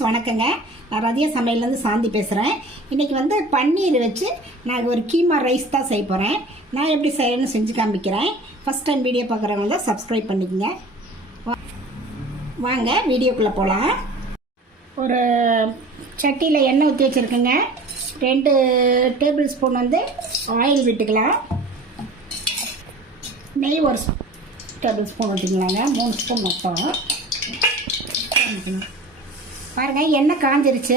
Friends வணக்கங்க. நான் ரதியா சமையல்லேருந்து சாந்தி பேசுகிறேன். இன்றைக்கி வந்து பன்னீர் வச்சு நான் ஒரு கீமா ரைஸ் தான் செய்ய போகிறேன். நான் எப்படி செய்யணும்னு செஞ்சு காமிக்கிறேன். ஃபஸ்ட் டைம் வீடியோ பார்க்குறவங்க தான் சப்ஸ்கிரைப் பண்ணிக்கோங்க. வாங்க வீடியோக்குள்ளே போகலாம். ஒரு சட்டியில் எண்ணெய் ஊற்றி வச்சுருக்கேங்க. 2 டேபிள் ஸ்பூன் வந்து ஆயில் விட்டுக்கலாம். நெய் ஒரு டேபிள் ஸ்பூன் ஊற்றிக்கலாங்க. 3 ஸ்பூன் மொத்தம் பாருங்கள். எண்ணெய் காஞ்சிருச்சு.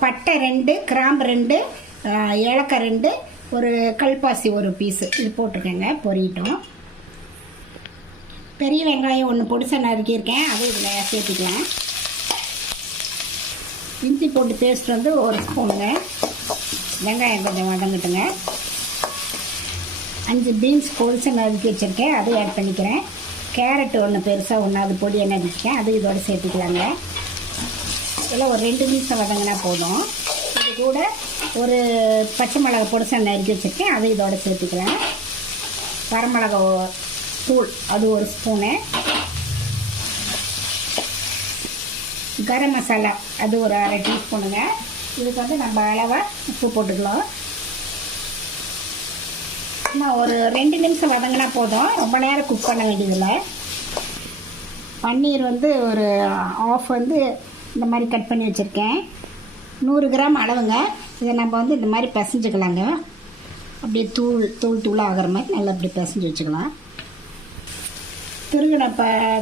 பட்டை 2, கிராம்பு 2, ஏலக்காய் 2, ஒரு கல்பாசி ஒரு பீஸு இது போட்டிருக்கேங்க. பொரியட்டும். பெரிய வெங்காயம் 1 பொடிசா நறுக்கியிருக்கேன், அதை இதில் சேர்த்துக்கலாம். இஞ்சி போட்டு பேஸ்ட் வந்து 1 ஸ்பூனுங்க. வெங்காயம் கொஞ்சம் வதங்கட்டுங்க. 5 பீன்ஸ் பொடிசா நறுக்கி வச்சுருக்கேன், அதை ஆட் பண்ணிக்கிறேன். கேரட் 1 பெருசாக 1 அது பொடியாக நறுக்கிட்டேன், அது இதோட சேர்த்துக்கலாங்க. இதெல்லாம் ஒரு 2 நிமிஷம் வதங்கினா போதும். இது கூட ஒரு பச்சை மிளகா பொடிசா நறுக்கி வச்சுருக்கேன், அதை இதோட சேர்த்துக்கலாம். வரமிளகா தூள் அது 1 ஸ்பூனு. கரம் மசாலா அது ஒரு அரை டீஸ்பூனுங்க. இதுக்கு வந்து நம்ம அளவாக உப்பு போட்டுக்கலாம். ஒரு 2 நிமிஷம் வதங்கினா போதும், ரொம்ப நேரம் குக் பண்ண வேண்டியதில்லை. பன்னீர் வந்து ஒரு ஆஃப் வந்து இந்த மாதிரி கட் பண்ணி வச்சுருக்கேன். 100 கிராம் அளவுங்க. இதை நம்ம வந்து இந்த மாதிரி பிசைஞ்சுக்கலாங்க. அப்படியே தூள் ஆகிற மாதிரி நல்லா இப்படி பிசைஞ்சு வச்சுக்கலாம். திருகின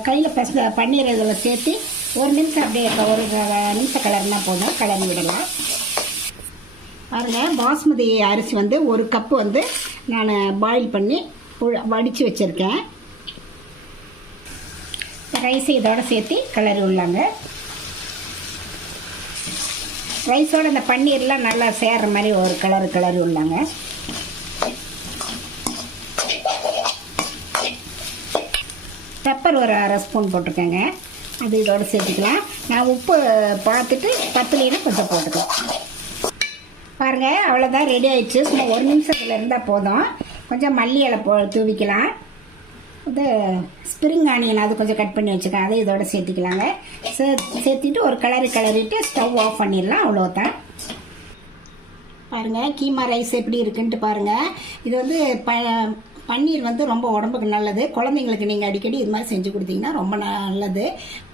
கையில் பன்னீர் இதில் சேர்த்து 1 நிமிஷம் அப்படியே 1 நிமிஷம் கலர்னா போதும், கலரி விடலாம். பாருங்கள், பாஸ்மதி அரிசி வந்து 1 கப்பு வந்து நான் பாயில் பண்ணி வடித்து வச்சுருக்கேன். ரைஸை இதோட சேர்த்து கிளறி விடலாங்க. ரைஸோட இந்த பன்னீர்லாம் நல்லா சேர்கிற மாதிரி ஒரு கிளறி விடலாங்க. பெப்பர் ஒரு அரை ஸ்பூன் போட்டிருக்கேங்க, அது இதோட சேர்த்துக்கலாம். நான் உப்பு பார்த்துட்டு பத்துலேனா கொஞ்சம் போட்டுக்கலாம். பாருங்கள், அவ்வளோதான், ரெடி ஆயிடுச்சு. சும்மா 1 நிமிஷத்தில் இருந்தால் போதும். கொஞ்சம் மல்லி இலை தூவிக்கலாம். இது ஸ்ப்ரிங் ஆனியன் அது கொஞ்சம் கட் பண்ணி வச்சுக்கேன், அதை இதோட சேர்த்துக்கலாங்க. சேர்த்துட்டு ஒரு கிளறிட்டு ஸ்டவ் ஆஃப் பண்ணிடலாம். அவ்வளோதான். பாருங்கள், கீமா ரைஸ் எப்படி இருக்குன்ட்டு பாருங்கள். இது வந்து பன்னீர் வந்து ரொம்ப உடம்புக்கு நல்லது. குழந்தைங்களுக்கு நீங்கள் அடிக்கடி இது மாதிரி செஞ்சு கொடுத்தீங்கன்னா ரொம்ப நல்லது.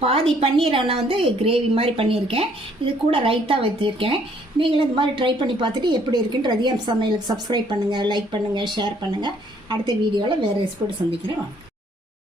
பாதி பன்னீரை நான் வந்து கிரேவி மாதிரி பண்ணியிருக்கேன். இது கூட ரைட்டாக வச்சுருக்கேன். நீங்களும் இது மாதிரி ட்ரை பண்ணி பார்த்துட்டு எப்படி இருக்குன்னு ரதியா சமையலுக்கு சப்ஸ்கிரைப் பண்ணுங்கள், லைக் பண்ணுங்கள், ஷேர் பண்ணுங்கள். அடுத்த வீடியோவில் வேறு ரெசிபியோடு சந்திக்கிறேன்.